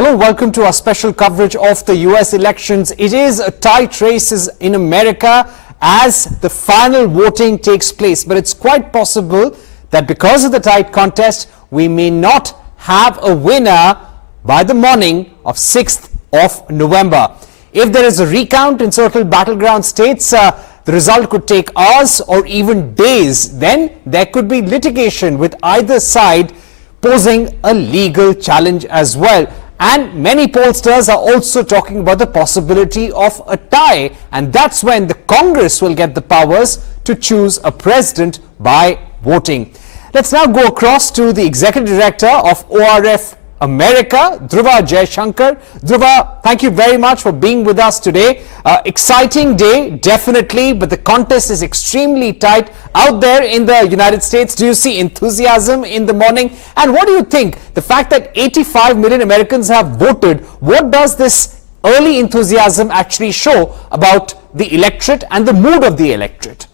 Hello, welcome to our special coverage of the US elections. It is a tight race in America as the final voting takes place, but it's quite possible that because of the tight contest, we may not have a winner by the morning of 6th of November. If there is a recount in certain battleground states, the result could take hours or even days. Then there could be litigation with either side posing a legal challenge as well. And many pollsters are also talking about the possibility of a tie, and that's when the Congress will get the powers to choose a president by voting. Let's now go across to the Executive Director of ORF America, Dhruva Jaishankar. Dhruva, thank you very much for being with us today. Exciting day, definitely, but the contest is extremely tight out there in the United States. Do you see enthusiasm in the morning? And what do you think? The fact that 85 million Americans have voted, what does this early enthusiasm actually show about the electorate and the mood of the electorate?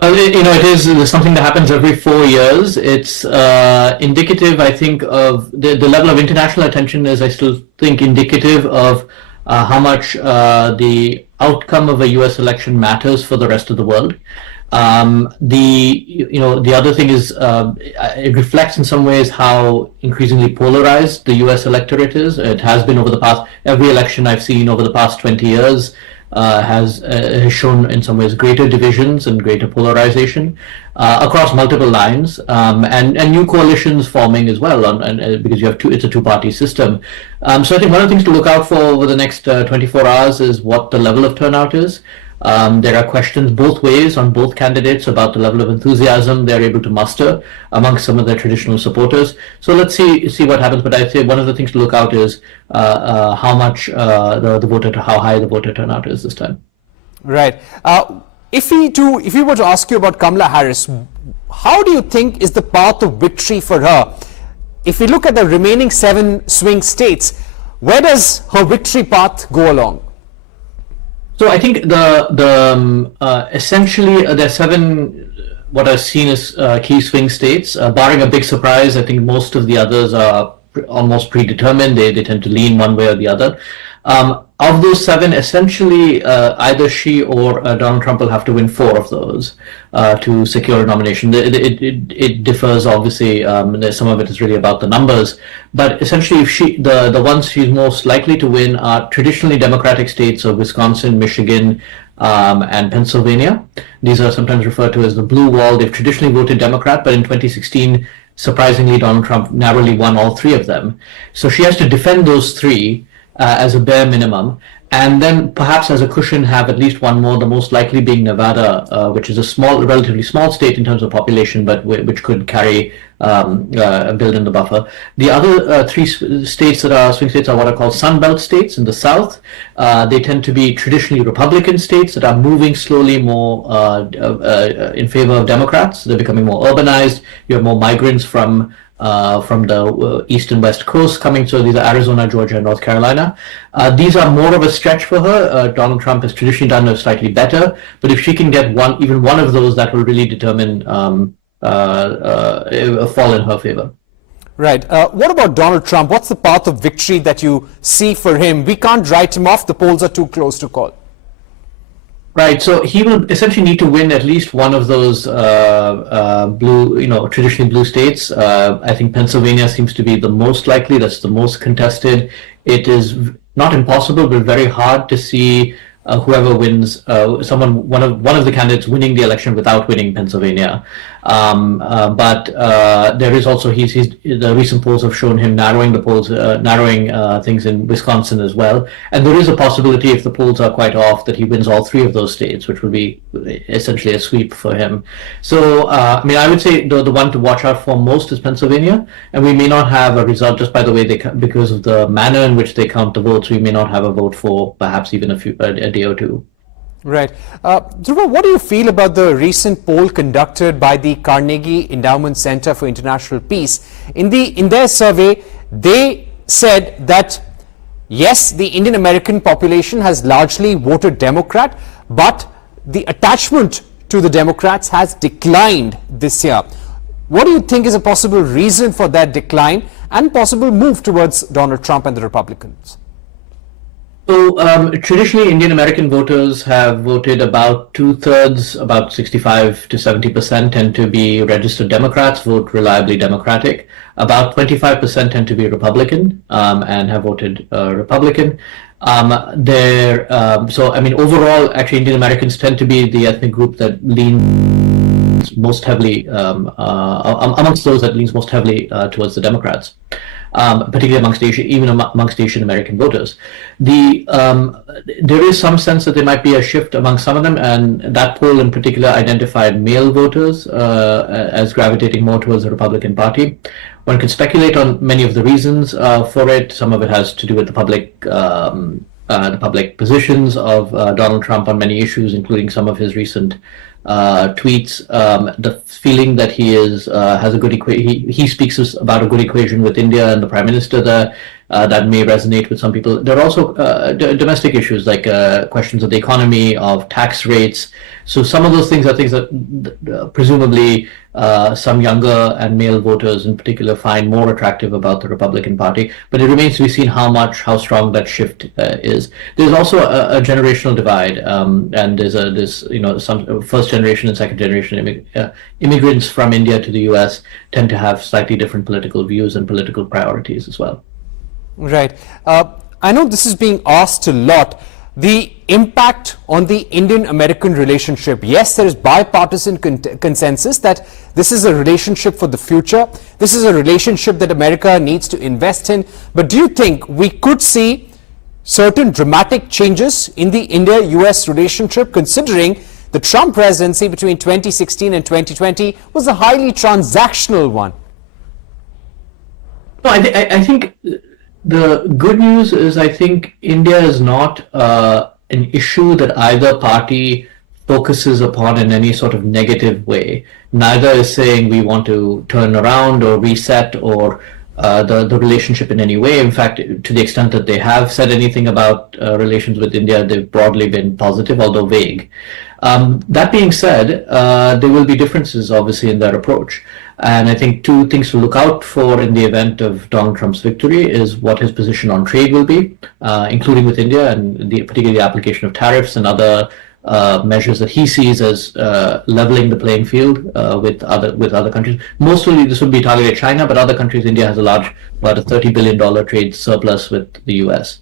Well, it is something that happens every 4 years. It's indicative, I think, of the level of international attention is, I still think, indicative of how much the outcome of a US election matters for the rest of the world. The other thing is it reflects in some ways how increasingly polarized the US electorate is. It has been over the past, every election I've seen over the past 20 years has shown in some ways greater divisions and greater polarization across multiple lines, and new coalitions forming as well, because you have it's a two-party system. So I think one of the things to look out for over the next 24 hours is what the level of turnout is. There are questions both ways on both candidates about the level of enthusiasm they're able to muster amongst some of their traditional supporters. So let's see what happens. But I'd say one of the things to look out is how much how high the voter turnout is this time. Right. If we were to ask you about Kamala Harris, how do you think is the path of victory for her? If we look at the remaining 7 swing states, where does her victory path go along? So I think essentially there are 7 what are seen as key swing states, barring a big surprise. I think most of the others are almost predetermined. They tend to lean one way or the other. Of those 7, essentially either she or Donald Trump will have to win 4 of those to secure a nomination. It differs, obviously. Some of it is really about the numbers, but essentially, if the ones she's most likely to win are traditionally Democratic states of Wisconsin, Michigan, and Pennsylvania. These are sometimes referred to as the blue wall. They've traditionally voted Democrat, but in 2016, surprisingly, Donald Trump narrowly won all 3 of them. So she has to defend those 3 as a bare minimum, and then perhaps as a cushion have at least one more, the most likely being Nevada, which is a relatively small state in terms of population, but which could carry build in the buffer. The other 3 states that are swing states are what are called Sun Belt states in the South. They tend to be traditionally Republican states that are moving slowly more in favor of Democrats. They're becoming more urbanized. You have more migrants from the east and west coast coming. So these are Arizona, Georgia, and North Carolina. These are more of a stretch for her. Donald Trump has traditionally done slightly better, but if she can get even one of those, that will really determine a fall in her favor. Right. What about Donald Trump? What's the path of victory that you see for him? We can't write him off. The polls are too close to call. Right, so he will essentially need to win at least one of those traditionally blue states. I think Pennsylvania seems to be the most likely. That's the most contested. It is not impossible, but very hard to see whoever wins, one of the candidates winning the election without winning Pennsylvania. But there is also the recent polls have shown him narrowing things in Wisconsin as well. And there is a possibility, if the polls are quite off, that he wins all 3 of those states, which would be essentially a sweep for him. So I would say the one to watch out for most is Pennsylvania, and we may not have a result just by the way because of the manner in which they count the votes. We may not have a vote for perhaps even a day or 2. Right. Dhruva, what do you feel about the recent poll conducted by the Carnegie Endowment Center for International Peace? In their survey, they said that, yes, the Indian American population has largely voted Democrat, but the attachment to the Democrats has declined this year. What do you think is a possible reason for that decline and possible move towards Donald Trump and the Republicans? So traditionally, Indian American voters have voted about two-thirds, about 65 to 70% tend to be registered Democrats, vote reliably Democratic. About 25% tend to be Republican and have voted Republican. So, I mean, overall, actually, Indian Americans tend to be the ethnic group that leans most heavily, amongst those that leans most heavily towards the Democrats. Particularly amongst Asian American voters. There is some sense that there might be a shift among some of them, and that poll in particular identified male voters as gravitating more towards the Republican Party. One could speculate on many of the reasons for it. Some of it has to do with the public positions of Donald Trump on many issues, including some of his recent tweets, the feeling that he has a good equation. He speaks about a good equation with India and the Prime Minister there. That may resonate with some people. There are also domestic issues like questions of the economy, of tax rates. So some of those things are things that presumably some younger and male voters in particular find more attractive about the Republican Party. But it remains to be seen how strong that shift is. There's also a generational divide, and there's some first generation and second generation immigrants from India to the U.S. tend to have slightly different political views and political priorities as well. Right. I know this is being asked a lot. The impact on the Indian-American relationship. Yes, there is bipartisan consensus that this is a relationship for the future. This is a relationship that America needs to invest in. But do you think we could see certain dramatic changes in the India-US relationship, considering the Trump presidency between 2016 and 2020 was a highly transactional one? No, I think the good news is I think India is not an issue that either party focuses upon in any sort of negative way. Neither is saying we want to turn around or reset or the relationship in any way. In fact, to the extent that they have said anything about relations with India, they've broadly been positive, although vague. That being said, there will be differences, obviously, in their approach. And I think two things to look out for in the event of Donald Trump's victory is what his position on trade will be, including with India, and particularly the application of tariffs and other measures that he sees as leveling the playing field with other countries. Mostly this would be targeted at China, but other countries. India has about a $30 billion trade surplus with the US.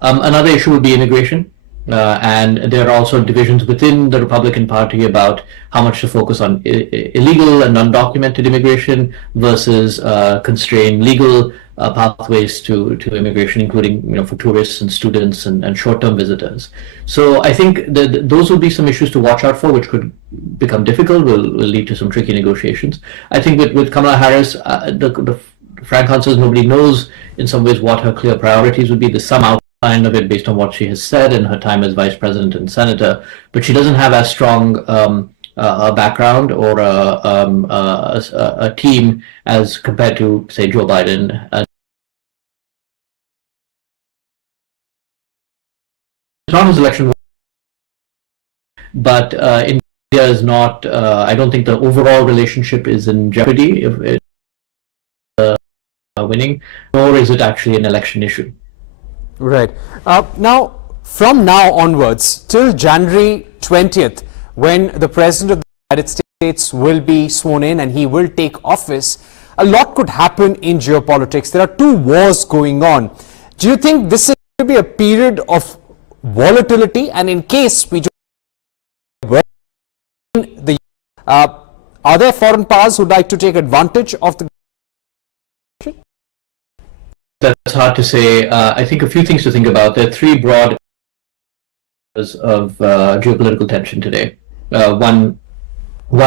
Another issue would be immigration. And there are also divisions within the Republican Party about how much to focus on illegal and undocumented immigration versus constrain legal pathways to immigration, including for tourists and students and short-term visitors. So I think those will be some issues to watch out for, which could become difficult, will lead to some tricky negotiations. I think with Kamala Harris, the frank answer is nobody knows in some ways what her clear priorities would be. There's some outline of it based on what she has said in her time as vice president and senator, but she doesn't have as strong a background or a team as compared to, say, Joe Biden. It's not his election, but India is not. I don't think the overall relationship is in jeopardy if it's winning, nor is it actually an election issue. Right. Now, from now onwards, till January 20th, when the President of the United States will be sworn in and he will take office, a lot could happen in geopolitics. There are two wars going on. Do you think this is going to be a period of volatility? And in case we do, are there foreign powers who would like to take advantage of the? That's hard to say. I think a few things to think about. There are three broad areas of geopolitical tension today. One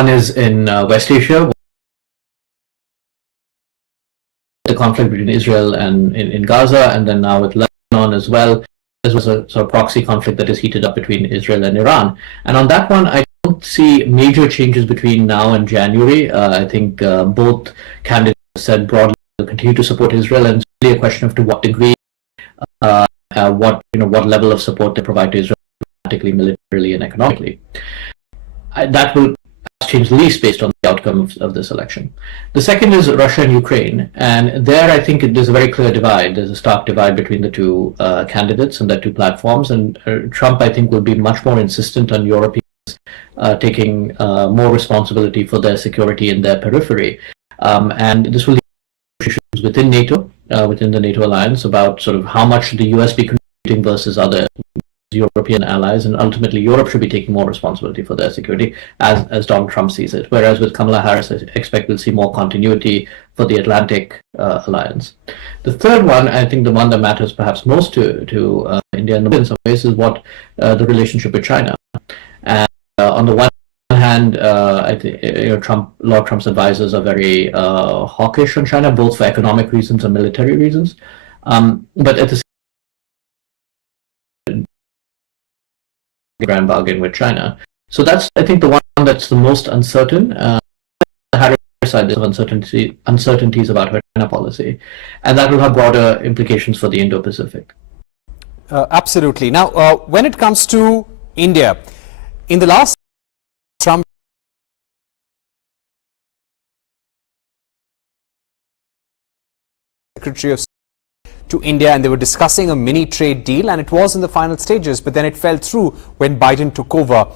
is in West Asia, the conflict between Israel and in Gaza, and then now with Lebanon as well. This was a sort of proxy conflict that is heated up between Israel and Iran. And on that one, I don't see major changes between now and January. I think both candidates said broadly will continue to support Israel, and it's really a question of to what degree, what level of support they provide to Israel, politically, militarily, and economically. That will change the least based on the outcome outcome of this election. The second is Russia and Ukraine, and there I think there's a very clear divide. There's a stark divide between the two candidates and their two platforms, and Trump, I think, will be much more insistent on Europeans taking more responsibility for their security in their periphery, and this will lead to issues within NATO, within the NATO alliance, about sort of how much should the US be contributing versus other European allies, and ultimately Europe should be taking more responsibility for their security as Donald Trump sees it. Whereas with Kamala Harris, I expect we'll see more continuity for the Atlantic alliance. The third one, I think the one that matters perhaps most to India in some ways, is what the relationship with China. And on the one hand, I think Lord Trump's advisors are very hawkish on China, both for economic reasons and military reasons. But at the same grand bargain with China. So that's, I think, the one that's the most uncertain. The Harris side, there's uncertainties about her China policy, and that will have broader implications for the Indo-Pacific. Absolutely. Now, when it comes to India, in the last Trump Secretary of to India, and they were discussing a mini trade deal, and it was in the final stages, but then it fell through when Biden took over.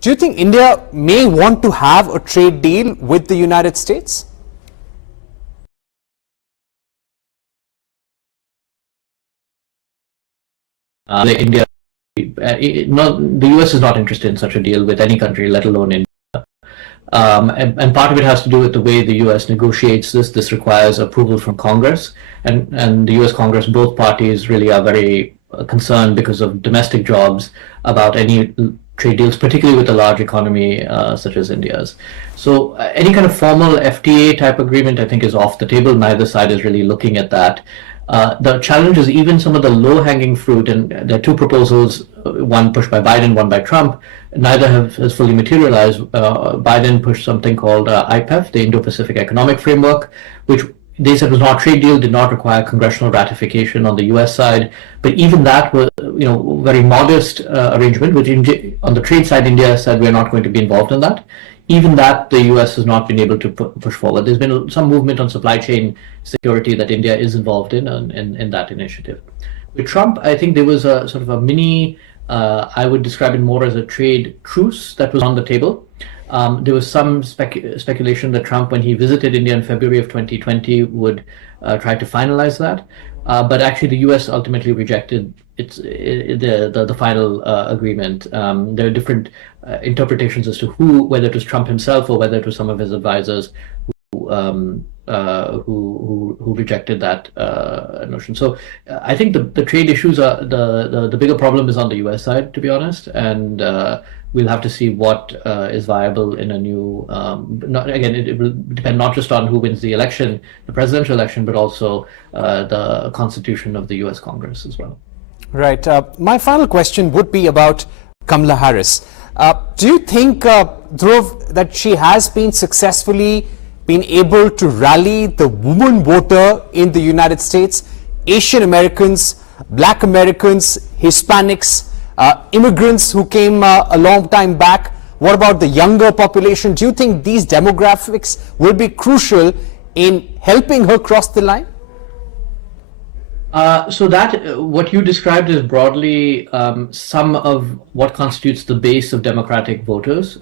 Do you think India may want to have a trade deal with the United States? The US is not interested in such a deal with any country, let alone India. And part of it has to do with the way the US negotiates this. This requires approval from Congress, and the US Congress, both parties really are very concerned because of domestic jobs about any trade deals, particularly with a large economy such as India's. So any kind of formal FTA type agreement, I think, is off the table. Neither side is really looking at that. The challenge is even some of the low-hanging fruit, and there are two proposals, one pushed by Biden, one by Trump. Neither has fully materialized. Biden pushed something called IPEF, the Indo-Pacific Economic Framework, which they said was not a trade deal, did not require congressional ratification on the US side. But even that was, very modest arrangement, which on the trade side, India said we're not going to be involved in that. Even that, the US has not been able to push forward. There's been some movement on supply chain security that India is involved in that initiative. With Trump, I think there was a sort of a mini, I would describe it more as a trade truce that was on the table. There was some speculation that Trump, when he visited India in February of 2020, would try to finalize that. But actually, the U.S. ultimately rejected the final agreement. There are different interpretations as to whether it was Trump himself or whether it was some of his advisors who rejected that notion. So I think the trade issues are the bigger problem is on the U.S. side, to be honest, and we'll have to see what is viable in a new. It will depend not just on who wins the election, the presidential election, but also the constitution of the U.S. Congress as well. Right. My final question would be about Kamala Harris. Do you think, Dhruv, that she has been successfully able to rally the woman voter in the United States, Asian Americans, Black Americans, Hispanics, immigrants who came a long time back? What about the younger population? Do you think these demographics will be crucial in helping her cross the line? So that what you described is broadly some of what constitutes the base of Democratic voters.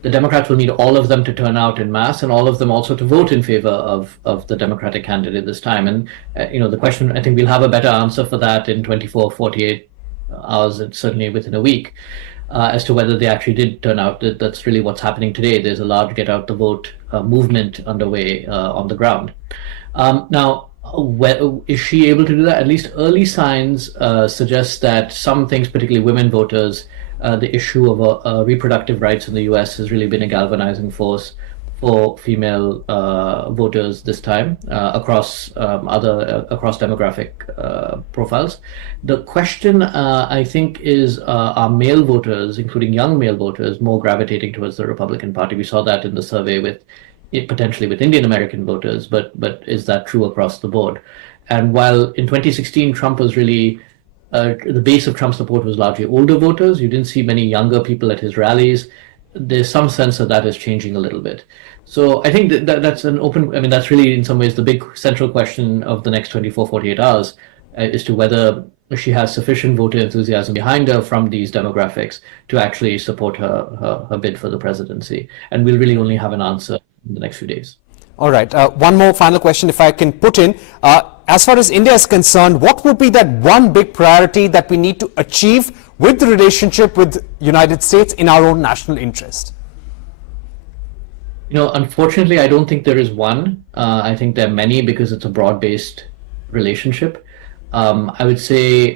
The Democrats will need all of them to turn out in mass, and all of them also to vote in favor of the Democratic candidate this time. And the question, I think we'll have a better answer for that in 24, 48 hours, and certainly within a week, as to whether they actually did turn out. That's really what's happening today. There's a large get out the vote movement underway on the ground. Now, is she able to do that? At least early signs suggest that some things, particularly women voters, the issue of reproductive rights in the US has really been a galvanizing force for female voters this time across demographic profiles. The question, I think, is are male voters, including young male voters, more gravitating towards the Republican Party? We saw that in the survey potentially with Indian American voters, but is that true across the board? And while in 2016 Trump was really the base of Trump support was largely older voters, you didn't see many younger people at his rallies. there's some sense that that is changing a little bit. So I think that's an open, I mean, that's really in some ways the big central question of the next 24, 48 hours as to whether she has sufficient voter enthusiasm behind her from these demographics to actually support her bid for the presidency. And we'll really only have an answer in the next few days. All right. One more final question, if I can put in. As far as India is concerned, what would be that one big priority that we need to achieve with the relationship with United States in our own national interest? You know, unfortunately, I don't think there is one. I think there are many because it's a broad-based relationship. I would say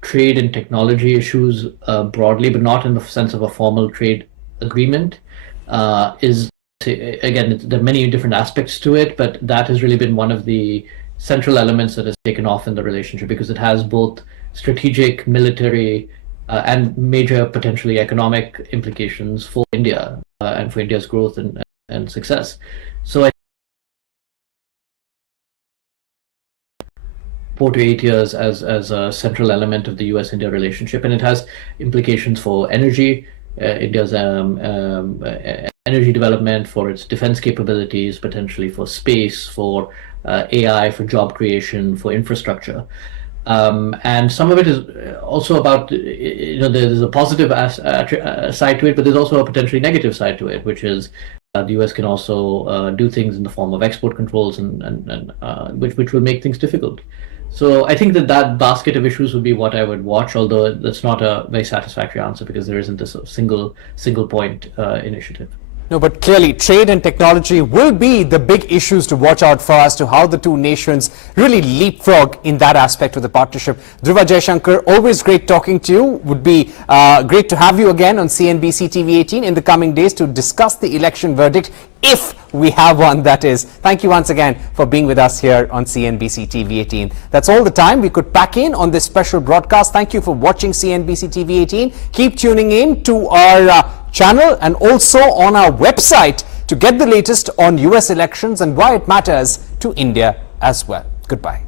trade and technology issues broadly, but not in the sense of a formal trade agreement, is, again, there are many different aspects to it, but that has really been one of the central elements that has taken off in the relationship because it has both strategic, military, and major potentially economic implications for India and for India's growth and success. So 4 to 8 years as a central element of the US-India relationship, and it has implications for energy, India's energy development, for its defense capabilities, potentially for space, for AI, for job creation, for infrastructure. And some of it is also about, you know, there's a positive side to it, but there's also a potentially negative side to it, which is the US can also do things in the form of export controls and which will make things difficult. So I think that basket of issues would be what I would watch, although that's not a very satisfactory answer because there isn't this single point initiative. No, but clearly trade and technology will be the big issues to watch out for as to how the two nations really leapfrog in that aspect of the partnership. Dhruva, Jaishankar, always great talking to you. Would be great to have you again on CNBC TV18 in the coming days to discuss the election verdict, if we have one, that is. Thank you once again for being with us here on CNBC TV18. That's all the time we could pack in on this special broadcast. Thank you for watching CNBC TV18. Keep tuning in to our channel and also on our website to get the latest on US elections and why it matters to India as well. Goodbye.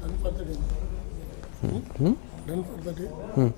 Done for the day. Done for the day.